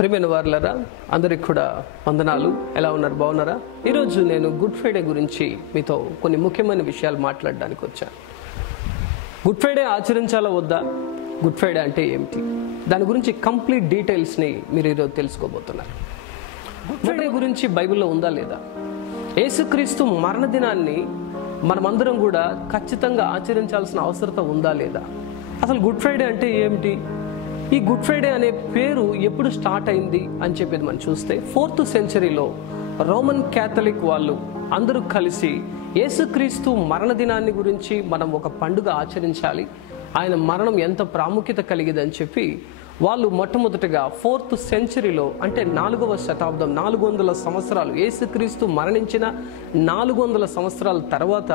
ప్రియమైన వారులారా, అందరికి కూడా వందనాలు. ఎలా ఉన్నారు? బాగున్నారా? ఈరోజు నేను గుడ్ ఫ్రైడే గురించి మీతో కొన్ని ముఖ్యమైన విషయాలు మాట్లాడడానికి వచ్చాను. గుడ్ ఫ్రైడే ఆచరించాలా వద్దా? గుడ్ ఫ్రైడే అంటే ఏమిటి? దాని గురించి కంప్లీట్ డీటెయిల్స్ని మీరు ఈరోజు తెలుసుకోబోతున్నారు. గుడ్ ఫ్రైడే గురించి బైబిల్లో ఉందా లేదా? యేసుక్రీస్తు మరణదినాన్ని మనమందరం కూడా ఖచ్చితంగా ఆచరించాల్సిన అవసరం ఉందా లేదా? అసలు గుడ్ ఫ్రైడే అంటే ఏమిటి? ఈ గుడ్ ఫ్రైడే అనే పేరు ఎప్పుడు స్టార్ట్ అయింది అని చెప్పేది మనం చూస్తే 4th సెంచరీలో రోమన్ క్యాథలిక్ వాళ్ళు అందరూ కలిసి యేసుక్రీస్తు మరణదినాన్ని గురించి మనం ఒక పండుగ ఆచరించాలి, ఆయన మరణం ఎంత ప్రాముఖ్యత కలిగిందని చెప్పి వాళ్ళు మొట్టమొదటిగా 4th సెంచరీలో, అంటే 4వ శతాబ్దం, 400 సంవత్సరాలు, యేసుక్రీస్తు మరణించిన 400 సంవత్సరాల తర్వాత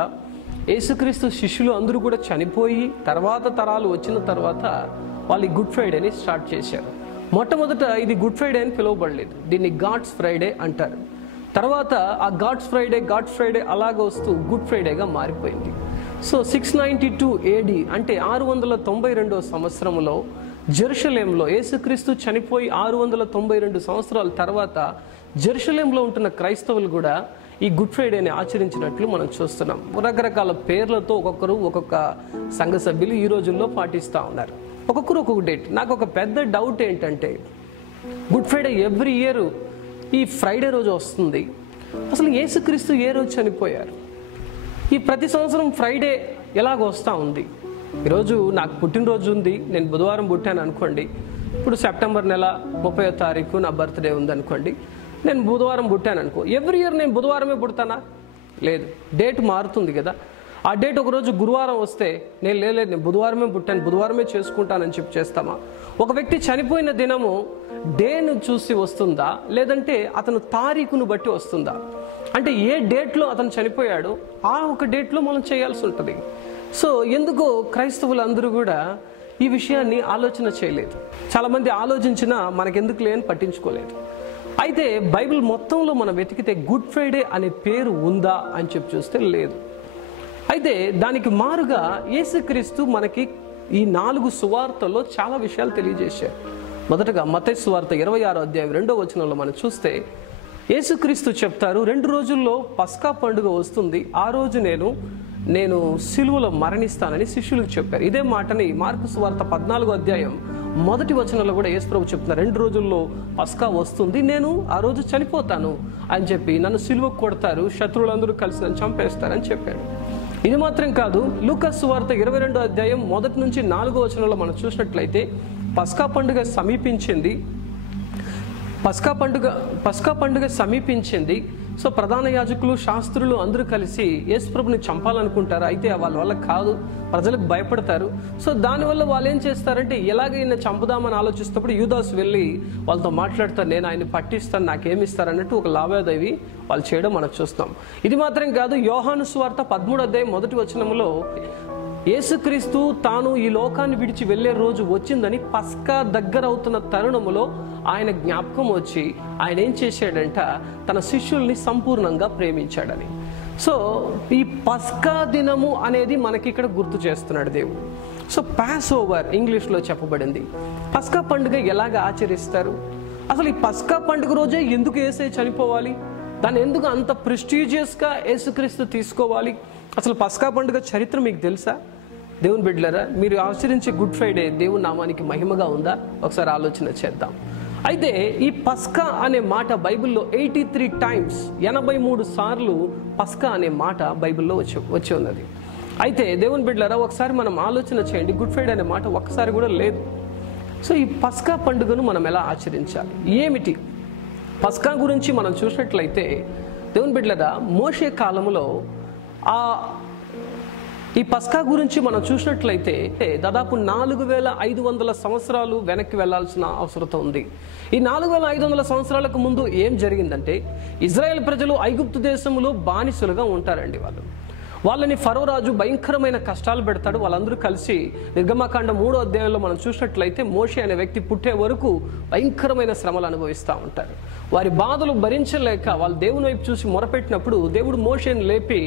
యేసుక్రీస్తు శిష్యులు అందరూ కూడా చనిపోయి తర్వాత తరాలు వచ్చిన తర్వాత వాళ్ళు ఈ గుడ్ ఫ్రైడేని స్టార్ట్ చేశారు. మొట్టమొదట ఇది గుడ్ ఫ్రైడే అని పిలువబడలేదు, దీన్ని గాడ్స్ ఫ్రైడే అంటారు. తర్వాత ఆ గాడ్స్ ఫ్రైడే అలాగ వస్తూ గుడ్ ఫ్రైడేగా మారిపోయింది. సో 692 AD, అంటే 692వ సంవత్సరంలో జెరూసలేంలో యేసుక్రీస్తు చనిపోయి 692 సంవత్సరాల తర్వాత జెరూసలేంలో ఉంటున్న క్రైస్తవులు కూడా ఈ గుడ్ ఫ్రైడేని ఆచరించినట్లు మనం చూస్తున్నాం. రకరకాల పేర్లతో ఒక్కొక్కరు ఒక్కొక్క సంఘ సభ్యులు ఈ రోజుల్లో పాటిస్తూ ఉన్నారు, ఒక్కొక్కరు ఒక్కొక్క డేట్. నాకు ఒక పెద్ద డౌట్ ఏంటంటే, గుడ్ ఫ్రైడే ఎవ్రీ ఇయర్ ఈ ఫ్రైడే రోజు వస్తుంది, అసలు యేసుక్రీస్తు ఏ రోజు చనిపోయారు? ఈ ప్రతి సంవత్సరం ఫ్రైడే ఎలాగ వస్తూ ఉంది? ఈరోజు నాకు పుట్టినరోజు ఉంది, నేను బుధవారం పుట్టాను అనుకోండి. ఇప్పుడు సెప్టెంబర్ నెల 30వ తారీఖు నా బర్త్డే ఉంది అనుకోండి, నేను బుధవారం పుట్టాను అనుకో. ఎవ్రీ ఇయర్ నేను బుధవారమే పుడతానా? లేదు, డేట్ మారుతుంది కదా. ఆ డేట్ ఒకరోజు గురువారం వస్తే నేను బుధవారమే పుట్టాను, బుధవారమే చేసుకుంటానని చెప్పి చేస్తామా? ఒక వ్యక్తి చనిపోయిన దినము డేను చూసి వస్తుందా, లేదంటే అతను తారీఖును బట్టి వస్తుందా? అంటే ఏ డేట్లో అతను చనిపోయాడో ఆ ఒక డేట్లో మనం చేయాల్సి ఉంటుంది. సో ఎందుకో క్రైస్తవులు అందరూ కూడా ఈ విషయాన్ని ఆలోచన చేయలేదు. చాలామంది ఆలోచించినా మనకెందుకు లేని పట్టించుకోలేదు. అయితే బైబిల్ మొత్తంలో మనం వెతికితే గుడ్ ఫ్రైడే అనే పేరు ఉందా అని చెప్పి చూస్తే లేదు. అయితే దానికి మారుగా యేసుక్రీస్తు మనకి ఈ 4 సువార్తల్లో చాలా విషయాలు తెలియజేశారు. మొదటగా మత్తయి సువార్త 26వ అధ్యాయం 2వ వచనంలో మనం చూస్తే యేసుక్రీస్తు చెప్తారు, 2 రోజుల్లో పస్కా పండుగ వస్తుంది, ఆ రోజు నేను సిలువలో మరణిస్తానని శిష్యులకు చెప్పారు. ఇదే మాటని మార్కు సువార్త 14వ అధ్యాయం 1వ వచనంలో కూడా యేసు ప్రభు చెప్తున్నారు, 2 రోజుల్లో పస్కా వస్తుంది, నేను ఆ రోజు చనిపోతాను అని చెప్పి నన్ను సిలువకు కొడతారు, శత్రువులందరూ కలిసి నన్ను చంపేస్తారని చెప్పాడు. ఇది మాత్రం కాదు, లూకా సువార్త 22వ అధ్యాయం 1 నుంచి 4వ వచనంలో మనం చూసినట్లయితే పస్కా పండుగ సమీపించింది. సో ప్రధాన యాజకులు, శాస్త్రులు అందరూ కలిసి యేసు ప్రభుని చంపాలనుకుంటారు. అయితే వాళ్ళ వల్ల కాదు, ప్రజలకు భయపడతారు. సో దానివల్ల వాళ్ళు ఏం చేస్తారంటే, ఎలాగైనా చంపుదామని ఆలోచిస్తున్నప్పుడు యూదాసు వెళ్ళి వాళ్ళతో మాట్లాడతారు, నేను ఆయన పట్టిస్తాను, నాకేమిస్తారు అన్నట్టు ఒక లావాదేవీ వాళ్ళు చేయడం మనం చూస్తాం. ఇది మాత్రం కాదు, యోహాను సువార్త 13వ అధ్యాయం 1వ వచనంలో యేసుక్రీస్తు తాను ఈ లోకాన్ని విడిచి వెళ్లే రోజు వచ్చిందని పస్కా దగ్గర అవుతున్న తరుణములో ఆయన జ్ఞాపకం వచ్చి ఆయన ఏం చేశాడంట, తన శిష్యుల్ని సంపూర్ణంగా ప్రేమించాడని. సో ఈ పస్కా దినము అనేది మనకి ఇక్కడ గుర్తు చేస్తున్నాడు దేవుడు. సో పాస్ ఓవర్ ఇంగ్లీష్లో చెప్పబడింది. పస్కా పండుగ ఎలాగ ఆచరిస్తారు? అసలు ఈ పస్కా పండుగ రోజే ఎందుకు యేసే చనిపోవాలి? దాన్ని ఎందుకు అంత ప్రెస్టీజియస్గా యేసుక్రీస్తు తీసుకోవాలి? అసలు పస్కా పండుగ చరిత్ర మీకు తెలుసా? దేవుని బిడ్డలారా, మీరు ఆచరించే గుడ్ ఫ్రైడే దేవుని నామానికి మహిమగా ఉందా? ఒకసారి ఆలోచన చేద్దాం. అయితే ఈ పస్కా అనే మాట బైబిల్లో 83 టైమ్స్, 83 సార్లు పస్కా అనే మాట బైబిల్లో వచ్చి ఉన్నది. అయితే దేవుని బిడ్డలారా, ఒకసారి మనం ఆలోచన చేయండి, గుడ్ ఫ్రైడే అనే మాట ఒక్కసారి కూడా లేదు. సో ఈ పస్కా పండుగను మనం ఎలా ఆచరించాలి, ఏమిటి? పస్కా గురించి మనం చూసినట్లయితే దేవుని బిడ్డలారా, మోషే కాలంలో ఈ పస్కా గురించి మనం చూసినట్లయితే దాదాపు 4500 సంవత్సరాలు వెనక్కి వెళ్లాల్సిన అవసరం ఉంది. ఈ 4500 సంవత్సరాలకు ముందు ఏం జరిగిందంటే, ఇజ్రాయెల్ ప్రజలు ఐగుప్తు దేశంలో బానిసలుగా ఉంటారండి. వాళ్ళని ఫరో రాజు భయంకరమైన కష్టాలు పెడతాడు. వాళ్ళందరూ కలిసి నిర్గమకాండం 3వ అధ్యాయంలో మనం చూసినట్లయితే మోషే అనే వ్యక్తి పుట్టే వరకు భయంకరమైన శ్రమలు అనుభవిస్తూ ఉంటారు. వారి బాధలు భరించలేక వాళ్ళు దేవుని వైపు చూసి మొరపెట్టినప్పుడు దేవుడు మోషేని లేపి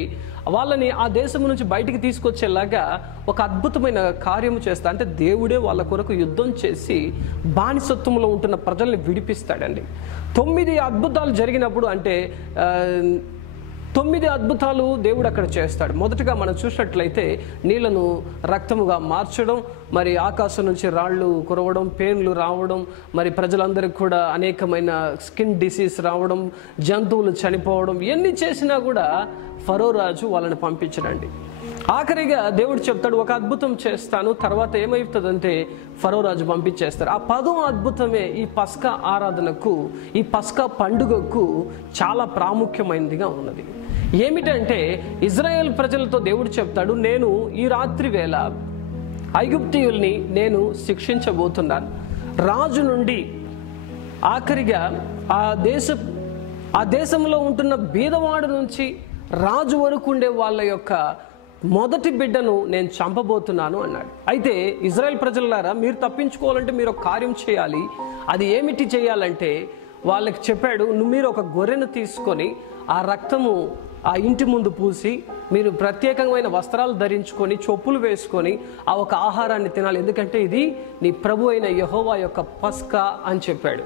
వాళ్ళని ఆ దేశం నుంచి బయటికి తీసుకొచ్చేలాగా ఒక అద్భుతమైన కార్యము చేస్తా, అంటే దేవుడే వాళ్ళ కొరకు యుద్ధం చేసి బానిసత్వంలో ఉంటున్న ప్రజల్ని విడిపిస్తాడండి. 9 అద్భుతాలు జరిగినప్పుడు, అంటే 9 అద్భుతాలు దేవుడు అక్కడ చేస్తాడు. మొదటగా మనం చూసినట్లయితే నీళ్లను రక్తముగా మార్చడం, మరి ఆకాశం నుంచి రాళ్ళు కురవడం, పేన్లు రావడం, మరి ప్రజలందరికీ కూడా అనేకమైన స్కిన్ డిసీజ్ రావడం, జంతువులు చనిపోవడం, ఇవన్నీ చేసినా కూడా ఫరో రాజు వాళ్ళని పంపించడండి. ఆఖరిగా దేవుడు చెప్తాడు, ఒక అద్భుతం చేస్తాను, తర్వాత ఏమవుతుందంటే ఫరో రాజు పంపించేస్తారు. ఆ 10వ అద్భుతమే ఈ పస్కా ఆరాధనకు, ఈ పస్కా పండుగకు చాలా ప్రాముఖ్యమైనదిగా ఉన్నది. ఏమిటంటే ఇజ్రాయేల్ ప్రజలతో దేవుడు చెప్తాడు, నేను ఈ రాత్రి వేళ ఐగుప్తీయుల్ని నేను శిక్షించబోతున్నాను. రాజు నుండి ఆఖరిగా ఆ దేశంలో ఉంటున్న బీదవాడు నుంచి రాజు వరకు ఉండే వాళ్ళ యొక్క మొదటి బిడ్డను నేను చంపబోతున్నాను అన్నాడు. అయితే ఇజ్రాయెల్ ప్రజలారా, మీరు తప్పించుకోవాలంటే మీరు ఒక కార్యం చేయాలి. అది ఏమిటి చేయాలంటే వాళ్ళకి చెప్పాడు, మీరు ఒక గొర్రెను తీసుకొని ఆ రక్తము ఆ ఇంటి ముందు పూసి మీరు ప్రత్యేకమైన వస్త్రాలు ధరించుకొని చెప్పులు వేసుకొని ఆ ఒక ఆహారాన్ని తినాలి, ఎందుకంటే ఇది నీ ప్రభు అయిన యెహోవా యొక్క పస్కా అని చెప్పాడు.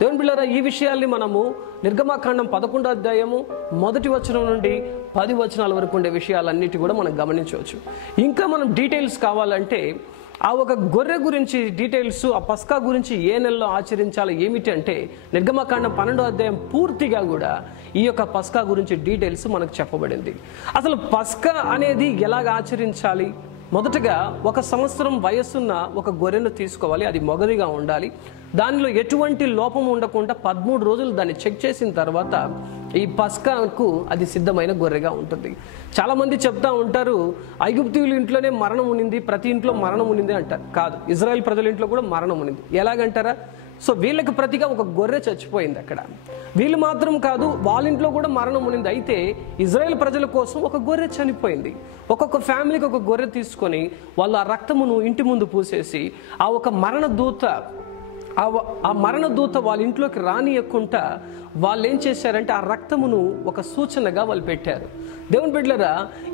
దేవుని బిడ్డలారా, ఈ విషయాల్ని మనము నిర్గమకాండం 11వ అధ్యాయము 1వ వచనం నుండి 10 వచనాల వరకు ఉండే విషయాలన్నిటి కూడా మనం గమనించవచ్చు. ఇంకా మనం డీటెయిల్స్ కావాలంటే ఆ ఒక గొర్రె గురించి డీటెయిల్స్, ఆ పస్కా గురించి ఏ నెలలో ఆచరించాలి ఏమిటి అంటే నిర్గమకాండం 12వ అధ్యాయం పూర్తిగా కూడా ఈ యొక్క పస్కా గురించి డీటెయిల్స్ మనకు చెప్పబడింది. అసలు పస్కా అనేది ఎలాగ ఆచరించాలి? మొదటగా 1 సంవత్సరం వయస్సున్న ఒక గొర్రెను తీసుకోవాలి, అది మొగదిగా ఉండాలి, దానిలో ఎటువంటి లోపం ఉండకుండా 13 రోజులు దాన్ని చెక్ చేసిన తర్వాత ఈ పస్కాకు అది సిద్ధమైన గొర్రెగా ఉంటుంది. చాలామంది చెప్తా ఉంటారు, ఐగుప్తీయుల ఇంట్లోనే మరణం ఉన్నింది, ప్రతి ఇంట్లో మరణం ఉన్నింది అంటారు. కాదు, ఇజ్రాయెల్ ప్రజల ఇంట్లో కూడా మరణం ఉన్నింది. ఎలాగంటారా? సో వీళ్ళకి ప్రతిగా ఒక గొర్రె చచ్చిపోయింది అక్కడ. వీళ్ళు మాత్రం కాదు, వాళ్ళ ఇంట్లో కూడా మరణం ఉన్నింది. అయితే ఇజ్రాయెల్ ప్రజల కోసం ఒక గొర్రె చనిపోయింది. ఒక్కొక్క ఫ్యామిలీకి ఒక గొర్రె తీసుకొని వాళ్ళు ఆ రక్తమును ఇంటి ముందు పూసేసి ఆ ఒక మరణ దూత వాళ్ళ ఇంట్లోకి రానియకుండా వాళ్ళు ఏం చేశారంటే ఆ రక్తమును ఒక సూచనగా వాళ్ళు పెట్టారు. దేవుని బిడ్డలారా,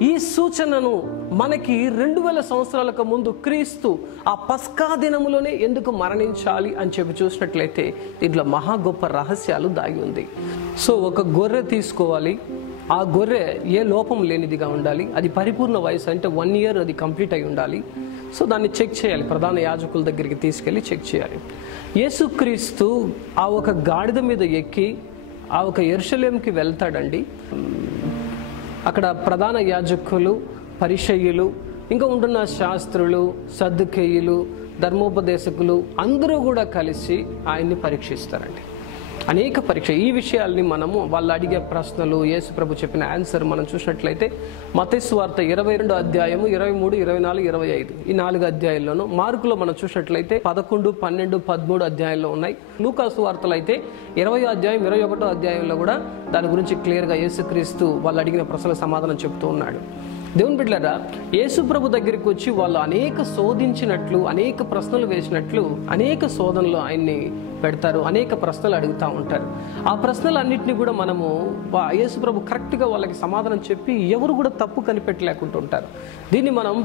ఈ సూచనను మనకి 2000 సంవత్సరాలకు ముందు క్రీస్తు ఆ పస్కా దినములోనే ఎందుకు మరణించాలి అని చెప్పి చూసినట్లయితే దీంట్లో మహా గొప్ప రహస్యాలు దాగి ఉంది. సో ఒక గొర్రె తీసుకోవాలి, ఆ గొర్రె ఏ లోపం లేనిదిగా ఉండాలి, అది పరిపూర్ణ వయసు అంటే 1 ఇయర్ అది కంప్లీట్ అయి ఉండాలి. సో దాన్ని చెక్ చేయాలి, ప్రధాన యాజకుల దగ్గరికి తీసుకెళ్ళి చెక్ చేయాలి. యేసుక్రీస్తు ఆ ఒక గాడిద మీద ఎక్కి ఆ ఒక యెరూషలేముకి వెళ్తాడండి. అక్కడ ప్రధాన యాజకులు, పరిసయ్యులు, ఇంకా ఉంటున్న శాస్త్రులు, సద్దుకేయులు, ధర్మోపదేశకులు అందరూ కూడా కలిసి ఆయన్ని పరీక్షిస్తారండి. అనేక పరీక్ష. ఈ విషయాల్ని మనము వాళ్ళు అడిగే ప్రశ్నలు, యేసు ప్రభు చెప్పిన ఆన్సర్ మనం చూసినట్లయితే మత్తయి సువార్త 22వ అధ్యాయము 23, 24, 25 ఈ 4 అధ్యాయాల్లోనూ, మార్కులో మనం చూసినట్లయితే 11, 12, 13 అధ్యాయాల్లో ఉన్నాయి. లూకా సువార్తలో అయితే 20వ అధ్యాయం 21వ అధ్యాయంలో కూడా దాని గురించి క్లియర్గా యేసుక్రీస్తు వాళ్ళు అడిగిన ప్రశ్నలకు సమాధానం చెప్తూ ఉన్నాడు. దేవుని బిడ్డలారా, యేసు ప్రభు దగ్గరికి వచ్చి వాళ్ళు అనేక శోధించినట్లు, అనేక ప్రశ్నలు వేసినట్లు అనేక శోధనలు ఆయన్ని పెడతారు, అనేక ప్రశ్నలు అడుగుతూ ఉంటారు. ఆ ప్రశ్నలన్నింటినీ కూడా మనము యేసు ప్రభు కరెక్ట్గా వాళ్ళకి సమాధానం చెప్పి ఎవరు కూడా తప్పు కనిపెట్టలేకుండా ఉంటారు. దీన్ని మనం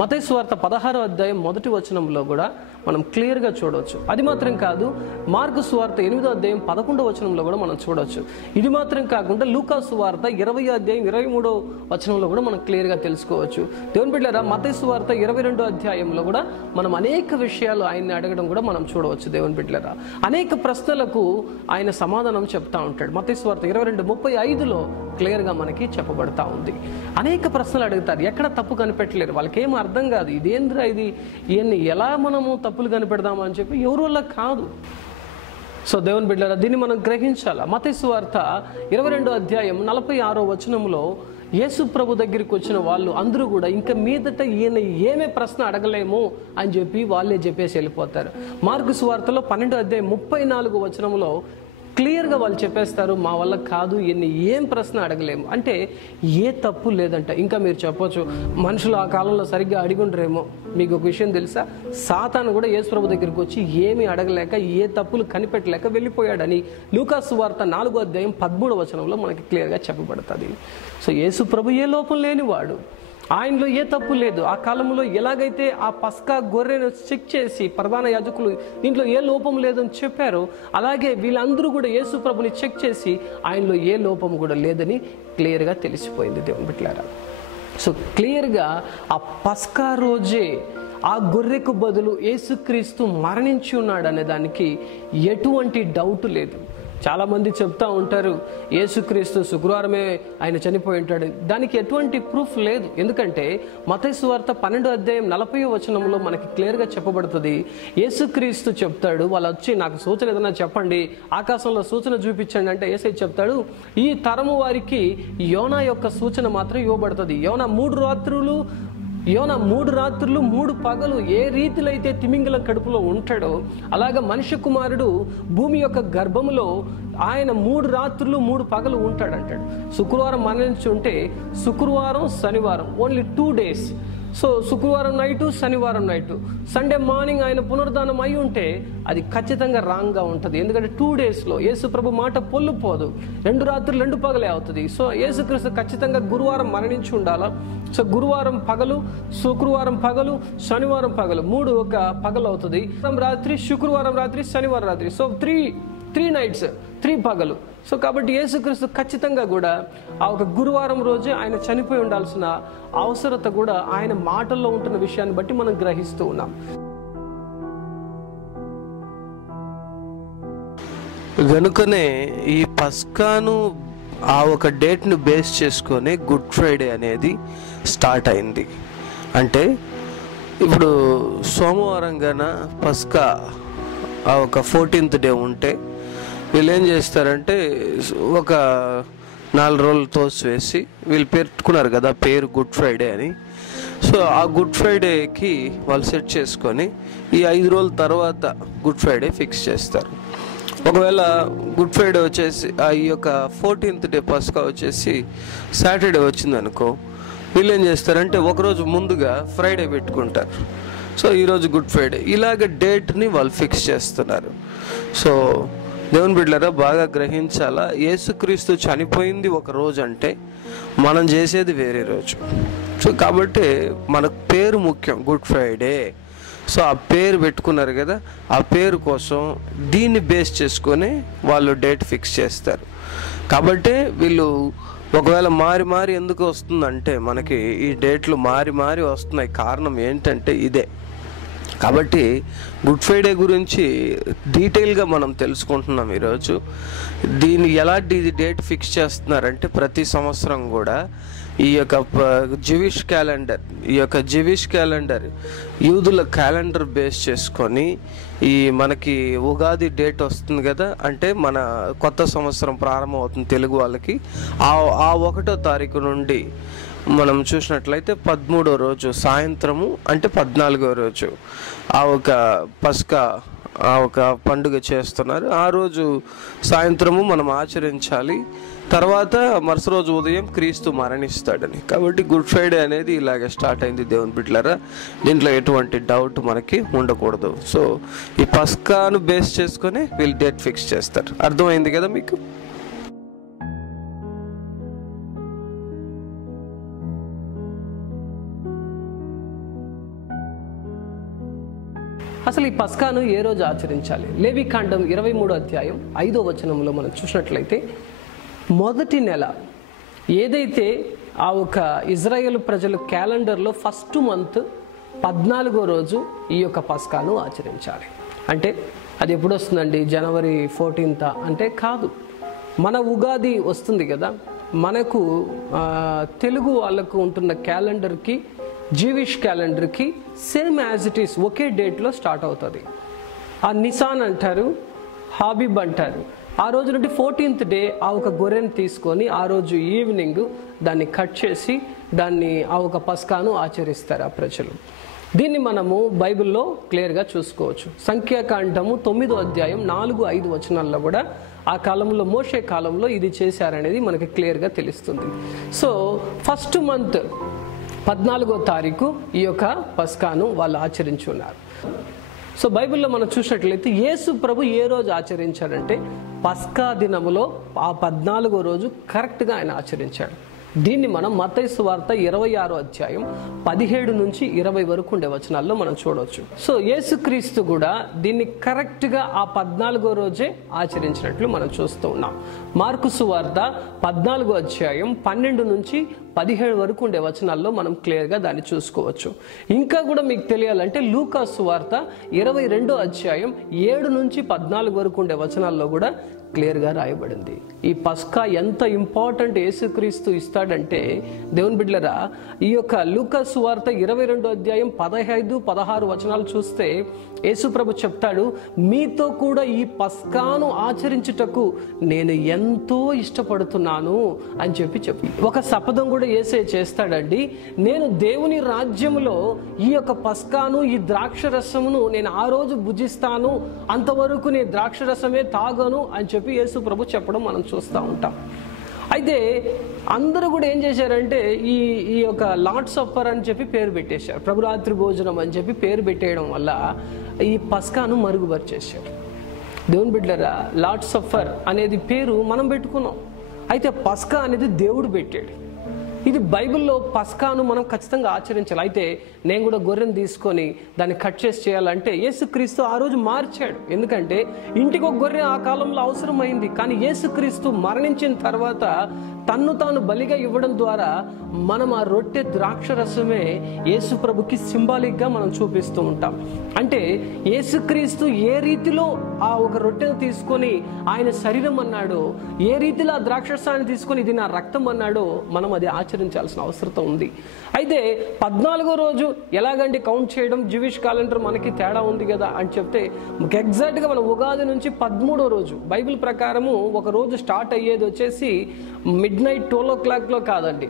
మత్తయి సువార్త 16వ అధ్యాయం 1వ వచనంలో కూడా మనం క్లియర్గా చూడవచ్చు. అది మాత్రం కాదు, మార్కు సువార్త 8వ అధ్యాయం 11వ వచనంలో కూడా మనం చూడవచ్చు. ఇది మాత్రం కాకుండా లూకా సువార్త 20వ అధ్యాయం 23వ వచనంలో కూడా మనం క్లియర్గా తెలుసుకోవచ్చు. దేవుని బిడ్డలారా, మత్తయి సువార్త 22వ అధ్యాయంలో కూడా మనం అనేక విషయాలు ఆయన్ని అడగడం కూడా మనం చూడవచ్చు. దేవుని బిడ్డలారా, అనేక ప్రశ్నలకు ఆయన సమాధానం చెప్తా ఉంటాడు. మత్తయి సువార్త 22:35లో క్లియర్గా మనకి చెప్పబడతా ఉంది. అనేక ప్రశ్నలు అడుగుతారు, ఎక్కడ తప్పు కనిపెట్టలేరు, వాళ్ళకి ఏం అర్థం కాదు, ఇదేంద్రా ఇది, ఇవన్నీ ఎలా మనము తప్పులు కనిపెడదామా అని చెప్పి ఎవరి వల్ల కాదు. సో దేవుని బిడ్డలారా, దీన్ని మనం గ్రహించాలి. మత్తయి సువార్త 22వ అధ్యాయం 46వ వచనంలో యేసు ప్రభు దగ్గరికి వచ్చిన వాళ్ళు అందరూ కూడా ఇంకా మీదట ఈయన ఏమే ప్రశ్న అడగలేము అని చెప్పి వాళ్ళే చెప్పేసి వెళ్ళిపోతారు. మార్కు సువార్తలో 12వ అధ్యాయం 34వ వచనంలో క్లియర్గా వాళ్ళు చెప్పేస్తారు, మా వల్ల కాదు, ఏం ప్రశ్న అడగలేము. అంటే ఏ తప్పు లేదంట. ఇంకా మీరు చెప్పొచ్చు, మనుషులు ఆ కాలంలో సరిగ్గా అడిగుండ్రేమో. మీకు ఒక విషయం తెలుసా, సాతాను కూడా యేసు ప్రభు దగ్గరికి వచ్చి ఏమీ అడగలేక, ఏ తప్పులు కనిపెట్టలేక వెళ్ళిపోయాడని లూకా సువార్త 4వ అధ్యాయం 13వ వచనంలో మనకి క్లియర్గా చెప్పబడుతుంది. సో యేసు ప్రభు ఏ లోపం లేనివాడు, ఆయనలో ఏ తప్పు లేదు. ఆ కాలంలో ఎలాగైతే ఆ పస్కా గొర్రెను చెక్ చేసి ప్రధాన యాజకులు దీంట్లో ఏ లోపం లేదని చెప్పారో, అలాగే వీళ్ళందరూ కూడా యేసు ప్రభుని చెక్ చేసి ఆయనలో ఏ లోపం కూడా లేదని క్లియర్గా తెలిసిపోయింది దేవుని బిడ్డలారా. సో క్లియర్గా ఆ పస్కా రోజే ఆ గొర్రెకు బదులు యేసుక్రీస్తు మరణించి ఉన్నాడు అనే దానికి ఎటువంటి డౌట్ లేదు. చాలామంది చెప్తా ఉంటారు యేసుక్రీస్తు శుక్రవారమే ఆయన చనిపోయి ఉంటాడు. దానికి ఎటువంటి ప్రూఫ్ లేదు. ఎందుకంటే మత్తయి సువార్త 12వ అధ్యాయం 40వ వచనంలో మనకి క్లియర్గా చెప్పబడుతుంది. యేసుక్రీస్తు చెప్తాడు, వాళ్ళు వచ్చి నాకు సూచన ఏదైనా చెప్పండి, ఆకాశంలో సూచన చూపించండి అంటే యేసయ్య చెప్తాడు, ఈ తరము వారికి యోనా యొక్క సూచన మాత్రం ఇవ్వబడుతుంది. యోనా 3 రాత్రులు 3 పగలు ఏ రీతిలో అయితే తిమింగలం కడుపులో ఉంటాడో, అలాగా మనిషి కుమారుడు భూమి యొక్క గర్భములో ఆయన 3 రాత్రులు 3 పగలు ఉంటాడంటాడు. శుక్రవారం మరణించి ఉంటే శుక్రవారం శనివారం ఓన్లీ 2 days. సో శుక్రవారం నైటు శనివారం నైటు సండే మార్నింగ్ ఆయన పునరుద్ధానం అయి ఉంటే అది ఖచ్చితంగా రాంగ్గా ఉంటుంది. ఎందుకంటే 2 daysలో యేసు ప్రభు మాట పొల్లుపోదు. 2 రాత్రులు 2 పగలే అవుతుంది. సో యేసుక్రీస్తు ఖచ్చితంగా గురువారం మరణించి ఉండాలా. సో గురువారం పగలు, శుక్రవారం పగలు, శనివారం పగలు 3 ఒక పగలు అవుతుంది. రాత్రి, శుక్రవారం రాత్రి, శనివారం రాత్రి. సో 3 nights 3 పగలు. సో కాబట్టి యేసుక్రీస్తు ఖచ్చితంగా కూడా ఆ ఒక గురువారం రోజే ఆయన చనిపోయి ఉండాల్సిన అవసరత కూడా ఆయన మాటల్లో ఉంటున్న విషయాన్ని బట్టి మనం గ్రహిస్తూ ఉన్నాం. కనుకనే ఈ పస్కాను ఆ ఒక డేట్ను బేస్ చేసుకొని గుడ్ ఫ్రైడే అనేది స్టార్ట్ అయింది. అంటే ఇప్పుడు సోమవారం గన పస్కా ఆ ఒక 14th డే ఉంటే వీళ్ళు ఏం చేస్తారంటే ఒక 4 రోజులు తోసివేసి వీళ్ళు పెట్టుకున్నారు కదా పేరు గుడ్ ఫ్రైడే అని. సో ఆ గుడ్ ఫ్రైడేకి వాళ్ళు సెట్ చేసుకొని ఈ 5 రోజుల తర్వాత గుడ్ ఫ్రైడే ఫిక్స్ చేస్తారు. ఒకవేళ గుడ్ ఫ్రైడే వచ్చేసి ఈ యొక్క 14th డే పస్కా వచ్చేసి సాటర్డే వచ్చిందనుకో, వీళ్ళు ఏం చేస్తారంటే ఒకరోజు ముందుగా ఫ్రైడే పెట్టుకుంటారు. సో ఈరోజు గుడ్ ఫ్రైడే, ఇలాగ డేట్ని వాళ్ళు ఫిక్స్ చేస్తున్నారు. సో దేవుని బిడ్డలారా బాగా గ్రహించాలా, యేసుక్రీస్తు చనిపోయింది ఒక రోజు అంటే మనం చేసేది వేరే రోజు. సో కాబట్టి మనకు పేరు ముఖ్యం, గుడ్ ఫ్రైడే. సో ఆ పేరు పెట్టుకున్నారు కదా, ఆ పేరు కోసం దీన్ని బేస్ చేసుకొని వాళ్ళు డేట్ ఫిక్స్ చేస్తారు. కాబట్టి వీళ్ళు ఒకవేళ మారి ఎందుకు వస్తుందంటే మనకి ఈ డేట్లు మారి వస్తున్నాయి. కారణం ఏంటంటే ఇదే. కాబట్టి గుడ్ ఫ్రైడే గురించి డీటెయిల్గా మనం తెలుసుకుంటున్నాం ఈరోజు. దీన్ని ఎలాంటి డేట్ ఫిక్స్ చేస్తున్నారంటే ప్రతి సంవత్సరం కూడా ఈ యొక్క జివిష్ క్యాలెండర్ యూదుల క్యాలెండర్ బేస్ చేసుకొని ఈ మనకి ఉగాది డేట్ వస్తుంది కదా, అంటే మన కొత్త సంవత్సరం ప్రారంభం అవుతుంది తెలుగు వాళ్ళకి. ఆ 1వ తారీఖు నుండి మనం చూసినట్లయితే 13వ రోజు సాయంత్రము అంటే 14వ రోజు ఆ ఒక పస్కా ఆ ఒక పండుగ చేస్తున్నారు. ఆ రోజు సాయంత్రము మనం ఆచరించాలి. తర్వాత మరుసటి రోజు ఉదయం క్రీస్తు మరణిస్తాడని. కాబట్టి గుడ్ ఫ్రైడే అనేది ఇలాగే స్టార్ట్ అయింది దేవుని బిడ్డలారా. దీంట్లో ఎటువంటి డౌట్ మనకి ఉండకూడదు. సో ఈ పస్కాను బేస్ చేసుకొని వీళ్ళు డేట్ ఫిక్స్ చేస్తారు. అర్థమైంది కదా మీకు? అసలు ఈ పస్కాను ఏ రోజు ఆచరించాలి? లేవికాండం 23వ అధ్యాయం 5వ వచనంలో మనం చూసినట్లయితే మొదటి నెల ఏదైతే ఆ ఒక ఇజ్రాయేల్ ప్రజలు క్యాలెండర్లో ఫస్ట్ మంత్ 14వ రోజు ఈ యొక్క పస్కాను ఆచరించాలి. అంటే అది ఎప్పుడు వస్తుందండి? జనవరి 14th అంటే కాదు, మన ఉగాది వస్తుంది కదా, మనకు తెలుగు వాళ్ళకు ఉంటున్న క్యాలెండర్కి జీవిష్ క్యాలెండర్కి సేమ్ యాజ్ ఇట్ ఈస్ ఒకే డేట్లో స్టార్ట్ అవుతుంది. ఆ నిసాన్ అంటారు, హాబిబ్ అంటారు. ఆ రోజు నుండి 14th డే ఆ ఒక గొర్రెను తీసుకొని ఆ రోజు ఈవినింగ్ దాన్ని కట్ చేసి దాన్ని ఆ ఒక పస్కాను ఆచరిస్తారు ఆ ప్రజలు. దీన్ని మనము బైబిల్లో క్లియర్గా చూసుకోవచ్చు. సంఖ్యాకాండము 9వ అధ్యాయం 4-5 వచనాల్లో కూడా ఆ కాలంలో మోషే కాలంలో ఇది చేశారనేది మనకి క్లియర్గా తెలుస్తుంది. సో ఫస్ట్ మంత్ 14వ తారీఖు ఈ యొక్క పస్కాను వాళ్ళు ఆచరించున్నారు. సో బైబిల్లో మనం చూసినట్లయితే యేసు ప్రభు ఏ రోజు ఆచరించాడంటే పస్కా దినములో ఆ 14వ రోజు కరెక్ట్గా ఆయన ఆచరించాడు. దీన్ని మనం మత్తయి సువార్త 26వ అధ్యాయం 17 నుంచి 20 వరకు ఉండే వచనాల్లో మనం చూడవచ్చు. సో యేసుక్రీస్తు కూడా దీన్ని కరెక్ట్గా ఆ 14వ రోజే ఆచరించినట్లు మనం చూస్తూ ఉన్నాం. మార్కు సువార్త 14వ అధ్యాయం 12 నుంచి 17 వరకు ఉండే వచనాల్లో మనం క్లియర్గా దాన్ని చూసుకోవచ్చు. ఇంకా కూడా మీకు తెలియాలంటే లూకా సువార్త 22వ అధ్యాయం 7 నుంచి 14 వరకు ఉండే వచనాల్లో కూడా క్లియర్గా రాయబడింది. ఈ పస్కా ఎంత ఇంపార్టెంట్ యేసుక్రీస్తు ఇస్తాడంటే దేవుని బిడ్డలారా, ఈ యొక్క లూకా సువార్త 22వ అధ్యాయం 15-16 వచనాలు చూస్తే యేసు ప్రభు చెప్తాడు, మీతో కూడా ఈ పస్కాను ఆచరించుటకు నేను ఎంతో ఇష్టపడుతున్నాను అని చెప్పి ఒక శపథం కూడా యేసే చేస్తాడండి. నేను దేవుని రాజ్యములో ఈ యొక్క పస్కాను ఈ ద్రాక్ష రసమును నేను ఆ రోజు భుజిస్తాను, అంతవరకు నేను ద్రాక్ష రసమే తాగను అని చెప్పి యేసు ప్రభు చెప్పడం మనం చూస్తూ ఉంటాం. అయితే అందరూ కూడా ఏం చేశారంటే ఈ యొక్క లార్డ్ సప్పర్ అని చెప్పి పేరు పెట్టేశారు. ప్రభురాత్రి భోజనం అని చెప్పి పేరు పెట్టేయడం వల్ల ఈ పస్కాను మరుగుపరిచేశారు. దేవుని బిడ్డలారా, లార్డ్ సప్పర్ అనేది పేరు మనం పెట్టుకున్నాం, అయితే పస్కా అనేది దేవుడు పెట్టాడు. ఇది బైబిల్లో పస్కాను మనం ఖచ్చితంగా ఆచరించాలి. అయితే నేను కూడా గొర్రెను తీసుకొని దాన్ని కట్ చేసి చేయాలంటే యేసుక్రీస్తు ఆ రోజు మార్చాడు. ఎందుకంటే ఇంటికి ఒక గొర్రె ఆ కాలంలో అవసరమైంది, కానీ యేసుక్రీస్తు మరణించిన తర్వాత తన్ను తాను బలిగా ఇవ్వడం ద్వారా మనం ఆ రొట్టె ద్రాక్ష రసమే యేసు ప్రభుకి సింబాలిక్గా మనం చూపిస్తూ ఉంటాం. అంటే యేసుక్రీస్తు ఏ రీతిలో ఆ ఒక రొట్టెను తీసుకొని ఆయన శరీరం అన్నాడో, ఏ రీతిలో ఆ ద్రాక్షరసాన్ని తీసుకొని ఇది నా రక్తం అన్నాడో మనం అది ఆచరించాల్సిన అవసరం ఉంది. అయితే 14వ రోజు ఎలాగంటే కౌంట్ చేయడం, జూయిష్ క్యాలెండర్ మనకి తేడా ఉంది కదా అని చెప్తే ఎగ్జాక్ట్గా మన ఉగాది నుంచి 13వ రోజు బైబిల్ ప్రకారము ఒక రోజు స్టార్ట్ అయ్యేది వచ్చేసి midnight 12 o'clockలో కాదండి,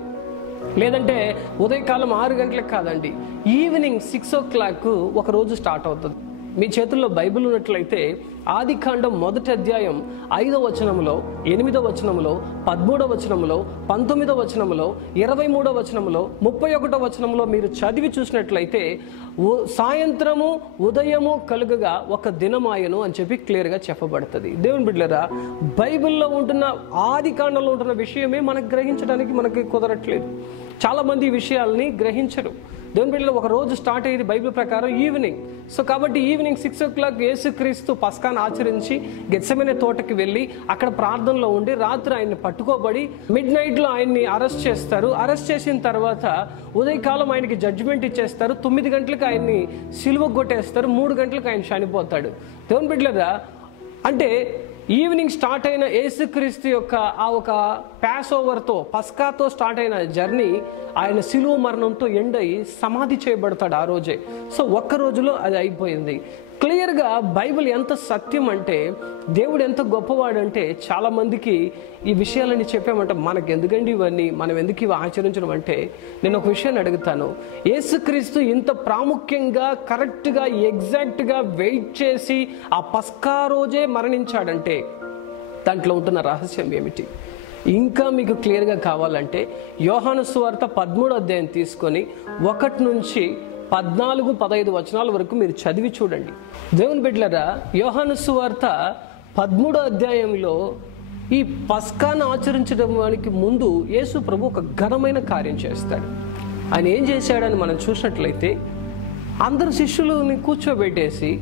లేదంటే ఉదయకాలం 6 గంటలకు కాదండి, ఈవినింగ్ 6 o'clock ఒక రోజు స్టార్ట్ అవుతుంది. మీ చేతుల్లో బైబిల్ ఉన్నట్లయితే ఆదికాండం 1వ అధ్యాయం 5వ వచనంలో, 8వ వచనంలో, 13వ వచనంలో, 19వ వచనంలో, 23వ వచనంలో, 31వ వచనంలో మీరు చదివి చూసినట్లయితే సాయంత్రము ఉదయము కలుగగా ఒక దినమాయను అని చెప్పి క్లియర్గా చెప్పబడుతుంది. దేవుని బిడ్డలారా, బైబిల్లో ఉంటున్న ఆదికాండంలో ఉంటున్న విషయమే మనకు గ్రహించడానికి మనకి కుదరట్లేదు. చాలామంది ఈ విషయాల్ని గ్రహించరు. దేవుని బిడ్డలు ఒక రోజు స్టార్ట్ అయ్యేది బైబిల్ ప్రకారం ఈవినింగ్. సో కాబట్టి ఈవినింగ్ 6 o'clock యేసుక్రీస్తు పస్కాను ఆచరించి గెత్సెమనే తోటకి వెళ్ళి అక్కడ ప్రార్థనలో ఉండి రాత్రి ఆయన్ని పట్టుకోబడి midnightలో ఆయన్ని అరెస్ట్ చేస్తారు. అరెస్ట్ చేసిన తర్వాత ఉదయకాలం ఆయనకి జడ్జిమెంట్ ఇచ్చేస్తారు. 9 గంటలకు ఆయన్ని సిలువ కొట్టేస్తారు. 3 గంటలకు ఆయన చనిపోతాడు. దేవుని బిడ్డలారా, అంటే ఈవినింగ్ స్టార్ట్ అయిన యేసుక్రీస్తు యొక్క ఆ ఒక ప్యాస్ ఓవర్తో పస్కాతో స్టార్ట్ అయిన జర్నీ ఆయన సిలువ మరణంతో ఎండ్ అయ్యి సమాధి చేయబడతాడు ఆ రోజే. సో ఒక్క రోజులో అది అయిపోయింది. క్లియర్గా బైబిల్ ఎంత సత్యం అంటే, దేవుడు ఎంత గొప్పవాడంటే, చాలామందికి ఈ విషయాలని చెప్పామంటే మనకు ఎందుకండి ఇవన్నీ, మనం ఎందుకు ఇవి ఆచరించడం అంటే, నేను ఒక విషయాన్ని అడుగుతాను. యేసుక్రీస్తు ఇంత ప్రాముఖ్యంగా కరెక్ట్గా ఎగ్జాక్ట్గా వెయిట్ చేసి ఆ పస్కా రోజే మరణించాడంటే దాంట్లో ఉంటున్న రహస్యం ఏమిటి? ఇంకా మీకు క్లియర్గా కావాలంటే యోహాను సువార్త 13వ అధ్యాయం తీసుకొని 1 నుంచి 14-15 వచనాల వరకు మీరు చదివి చూడండి. దేవుని బిడ్డలారా, యోహాను సువార్త 13వ అధ్యాయంలో ఈ పస్కాను ఆచరించడానికి ముందు యేసు ప్రభు ఒక ఘనమైన కార్యం చేస్తాడు. ఆయన ఏం చేశాడని మనం చూసినట్లయితే అందరు శిష్యులని కూర్చోబెట్టేసి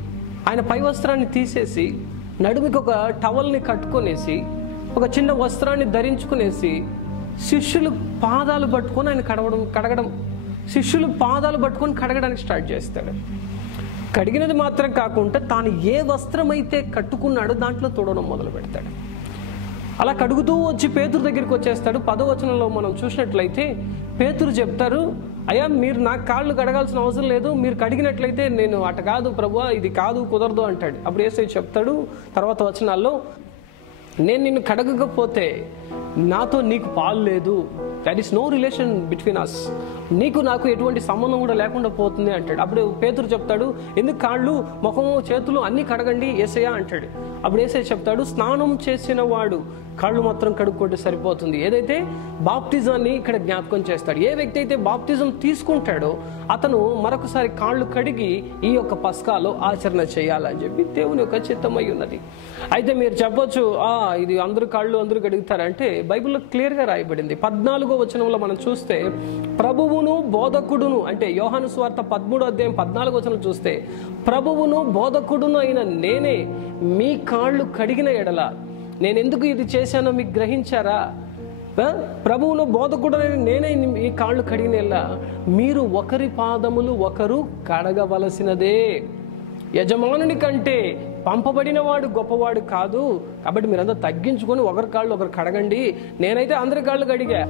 ఆయన పై వస్త్రాన్ని తీసేసి నడుముకి ఒక టవల్ని కట్టుకొనేసి ఒక చిన్న వస్త్రాన్ని ధరించుకునేసి శిష్యులు పాదాలు పట్టుకొని ఆయన కడగడం శిష్యులు పాదాలు పట్టుకొని కడగడానికి స్టార్ట్ చేస్తాడు. కడిగినది మాత్రం కాకుండా తాను ఏ వస్త్రం అయితే కట్టుకున్నాడో దాంట్లో తోడడం మొదలు పెడతాడు. అలా కడుగుతూ వచ్చి పేతురు దగ్గరికి వచ్చేస్తాడు. 10వ వచనంలో మనం చూసినట్లయితే పేతురు చెప్తారు, అయ్యా మీరు నాకు కాళ్ళు కడగాల్సిన అవసరం లేదు, మీరు కడిగినట్లయితే నేను అట కాదు ప్రభువా, ఇది కాదు కుదరదు అంటాడు. అప్పుడు యేసయ్య చెప్తాడు తర్వాత వచనాల్లో, నేను నిన్ను కడగకపోతే నాతో నీకు పాలు లేదు, that is no relation between us, నీకు నాకు ఎటువంటి సంబంధం కూడా లేకుండా పోతుంది అంటాడు. అప్పుడు పేతురు చెప్తాడు, ఎందుకు కాళ్ళు ముఖము చేతులు అన్నీ కడగండి యేసయ్య అంటాడు. అప్పుడు యేసయ్య చెప్తాడు, స్నానం చేసిన వాడు కాళ్ళు మాత్రం కడుక్కుంటే సరిపోతుంది. ఏదైతే బాప్టిజాన్ని ఇక్కడ జ్ఞాపకం చేస్తాడు, ఏ వ్యక్తి అయితే బాప్టిజం తీసుకుంటాడో అతను మరొకసారి కాళ్ళు కడిగి ఈ యొక్క పస్కాలో ఆచరణ చేయాలని చెప్పి దేవుని యొక్క చిత్తమై ఉన్నది. అయితే మీరు చెప్పొచ్చు, ఇది అందరూ కాళ్ళు అందరూ కడుగుతారంటే బైబిల్లో క్లియర్గా రాయబడింది. 14వ వచనంలో మనం చూస్తే, ప్రభువును బోధకుడును, అంటే యోహాను సువార్త 13వ అధ్యాయం 14వ వచనం చూస్తే, ప్రభువును బోధకుడును అయిన నేనే మీ కాళ్ళు కడిగిన ఎడల నేను ఎందుకు ఇది చేశానో మీకు గ్రహించారా? ప్రభువును బోధకుడైన నేనే ఈ కాళ్ళు కడిగినలా మీరు ఒకరి పాదములు ఒకరు కడగవలసినదే. యజమానుని కంటే పంపబడిన వాడు గొప్పవాడు కాదు, కాబట్టి మీరంతా తగ్గించుకొని ఒకరి కాళ్ళు ఒకరు కడగండి. నేనైతే అందరి కాళ్ళు కడిగా.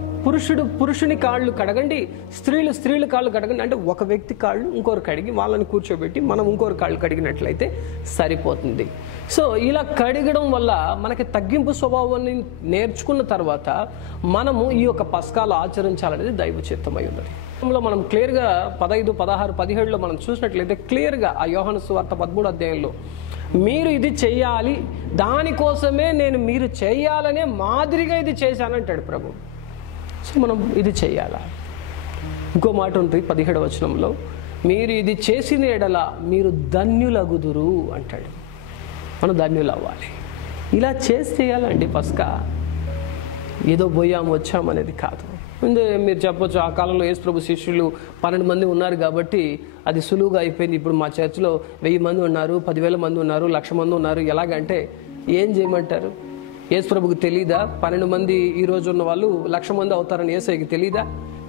పురుషుని కాళ్ళు కడగండి, స్త్రీలు కాళ్ళు కడగండి. అంటే ఒక వ్యక్తి కాళ్ళు ఇంకొకరు కడిగి వాళ్ళని కూర్చోబెట్టి మనం ఇంకొకరు కాళ్ళు కడిగినట్లయితే సరిపోతుంది. సో ఇలా కడగడం వల్ల మనకి తగ్గింపు స్వభావాన్ని నేర్చుకున్న తర్వాత మనము ఈ యొక్క పస్కాలు ఆచరించాలనేది దైవ చిత్తమై ఉన్నది. మనం క్లియర్గా 15, 16, 17లో మనం చూసినట్లయితే క్లియర్గా ఆ యోహాను సువార్త 13వ అధ్యాయంలో మీరు ఇది చెయ్యాలి, దానికోసమే నేను మీరు చేయాలనే మాదిరిగా ఇది చేశానంటాడు ప్రభు. సో మనం ఇది చెయ్యాలా? ఇంకో మాట ఉంటుంది 17వ వచనంలో, మీరు ఇది చేసిన ఎడల మీరు ధన్యులగుదురు అంటాడు. మనం ధన్యులు అవ్వాలి. ఇలా చేయాలండి పస్కా. ఏదో పోయాము వచ్చామనేది కాదు. మీరు చెప్పొచ్చు, ఆ కాలంలో యేసు ప్రభు శిష్యులు 12 మంది ఉన్నారు కాబట్టి అది సులువుగా అయిపోయింది. ఇప్పుడు మా చర్చిలో 1000 మంది ఉన్నారు, 10,000 మంది ఉన్నారు, 1,00,000 మంది ఉన్నారు. ఎలాగంటే ఏం చేయమంటారు? యేసు ప్రభుకి తెలీదా 12 మంది ఈ రోజు ఉన్న వాళ్ళు 1,00,000 మంది అవుతారని యేసయ్యకి తెలీదా?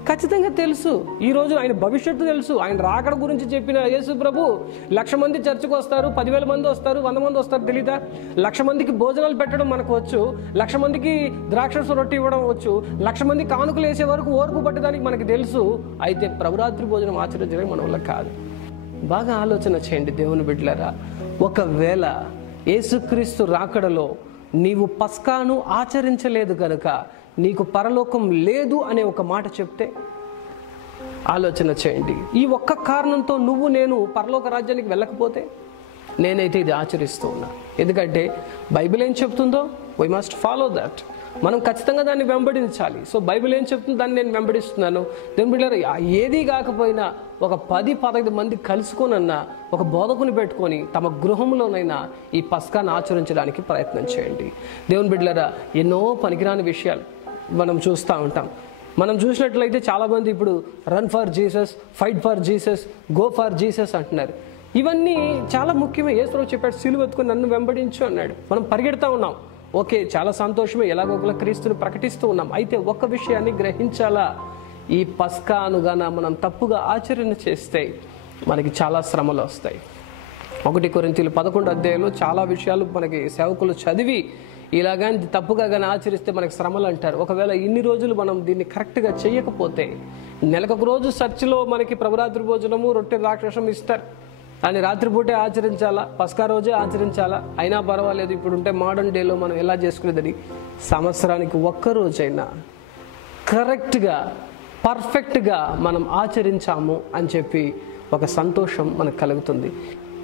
ఖచ్చితంగా తెలుసు. ఈ రోజు ఆయన భవిష్యత్తు తెలుసు. ఆయన రాకడ గురించి చెప్పిన యేసు ప్రభు 1,00,000 మంది చర్చకు వస్తారు, 10,000 మంది వస్తారు, 100 మంది వస్తారు, తెలీదా? 1,00,000 మందికి భోజనాలు పెట్టడం మనకు వచ్చు, 1,00,000 మందికి ద్రాక్షరస రొట్టె ఇవ్వడం వచ్చు, 1,00,000 మంది కానుకలు వేసే వరకు ఓర్పు పట్టడానికి మనకి తెలుసు. అయితే ప్రభురాత్రి భోజనం ఆచరించడం మన వల్ల కాదు. బాగా ఆలోచన చేయండి దేవుని బిడ్డలారా. ఒకవేళ యేసుక్రీస్తు రాకడలో నీవు పస్కాను ఆచరించలేదు కనుక నీకు పరలోకం లేదు అనే ఒక మాట చెప్తే ఆలోచన చేయండి. ఈ ఒక్క కారణంతో నేను పరలోక రాజ్యానికి వెళ్ళకపోతే నేనైతే ఇది ఆచరిస్తూ ఉన్నా. ఎందుకంటే బైబిల్ ఏం చెప్తుందో వై మస్ట్ ఫాలో దట్. మనం ఖచ్చితంగా దాన్ని వెంబడించాలి. సో బైబిల్ ఏం చెప్తుందో దాన్ని నేను వెంబడిస్తున్నాను. దేవుని బిడ్డలారా, ఏది కాకపోయినా ఒక 10-15 మంది కలుసుకొనన్నా ఒక బోధకుని పెట్టుకొని తమ గృహంలోనైనా ఈ పస్కాను ఆచరించడానికి ప్రయత్నం చేయండి. దేవుని బిడ్డలారా, ఎన్నో పనికిరాని విషయాలు మనం చూస్తూ ఉంటాం. మనం చూసినట్లయితే చాలామంది ఇప్పుడు run for Jesus, fight for Jesus, go for Jesus అంటున్నారు. ఇవన్నీ చాలా ముఖ్యమే. యేసు ప్రభు చెప్పాడు, సిలువ ఎత్తుకొని నన్ను వెంబడించు అన్నాడు. మనం పరిగెడతా ఉన్నాం, ఓకే, చాలా సంతోషమే, ఎలాగోలా క్రీస్తుని ప్రకటిస్తూ ఉన్నాం. అయితే ఒక్క విషయాన్ని గ్రహించాలా, ఈ పస్కానుగాన మనం తప్పుగా ఆచరణ చేస్తే మనకి చాలా శ్రమలు వస్తాయి. 1 కొరింథీయులు 11వ అధ్యాయంలో చాలా విషయాలు మనకి సేవకులు చదివి ఇలాగని తప్పుగా కానీ ఆచరిస్తే మనకి శ్రమలు అంటారు. ఒకవేళ ఇన్ని రోజులు మనం దీన్ని కరెక్ట్గా చేయకపోతే నెలకొక రోజు చర్చిలో మనకి ప్రభురాత్రి భోజనము రొట్టె ద్రాక్షరసం ఇస్తారు, అని రాత్రిపూటే ఆచరించాలా, పస్కా రోజే ఆచరించాలా, అయినా పర్వాలేదు. ఇప్పుడు ఉంటే మోడర్న్ డేలో మనం ఎలా చేసుకునేదని సంవత్సరానికి ఒక్కరోజైనా కరెక్ట్గా పర్ఫెక్ట్గా మనం ఆచరించాము అని చెప్పి ఒక సంతోషం మనకు కలుగుతుంది.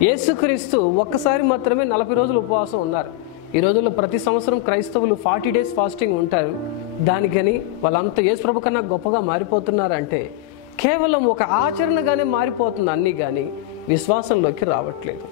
యేసుక్రీస్తు ఒక్కసారి మాత్రమే 40 రోజులు ఉపవాసం ఉన్నారు. ఈ రోజుల్లో ప్రతి సంవత్సరం క్రైస్తవులు 40 days ఫాస్టింగ్ ఉంటారు. దానికని వాళ్ళంతా యేసు ప్రభు కన్నా గొప్పగా మారిపోతున్నారంటే కేవలం ఒక ఆచరణగానే మారిపోతుంది అన్నీ, కానీ విశ్వాసంలోకి రావట్లేదు.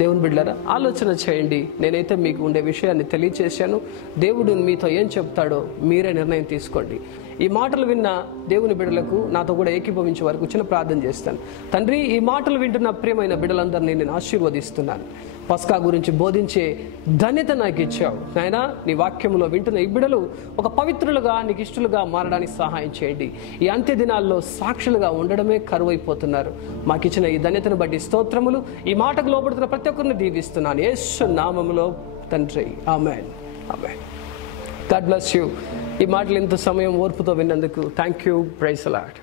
దేవుని బిడ్డలారా, ఆలోచన చేయండి. నేనైతే మీకు ఉండే విషయాన్ని తెలియచేశాను. దేవుడు మీతో ఏం చెప్తాడో మీరే నిర్ణయం తీసుకోండి. ఈ మాటలు విన్న దేవుని బిడ్డలకు నాతో కూడా ఏకీభవించే వరకు చిన్న ప్రార్థన చేస్తాను. తండ్రి, ఈ మాటలు వింటున్న ప్రియమైన బిడ్డలందరినీ నేను ఆశీర్వదిస్తున్నాను. పస్కా గురించి బోధించే ధన్యత నాకు ఇచ్చావు నాయనా. నీ వాక్యంలో వింటున్న ఈ బిడ్డలు ఒక పవిత్రులుగా నీకు ఇష్టలుగా మారడానికి సహాయం చేయండి. ఈ అంత్య దినాల్లో సాక్షులుగా ఉండడమే కరువైపోతున్నారు. మాకు ఇచ్చిన ఈ ధన్యతను బట్టి స్తోత్రములు. ఈ మాటకు లోబడుతున్న ప్రతి ఒక్కరిని దీవిస్తున్నాను యేసు నామములో తండ్రి, ఆమేన్, ఆమేన్. God bless you. ఈ మాటలు ఇంత సమయం ఓర్పుతో విన్నందుకు thank you. Praise the lord.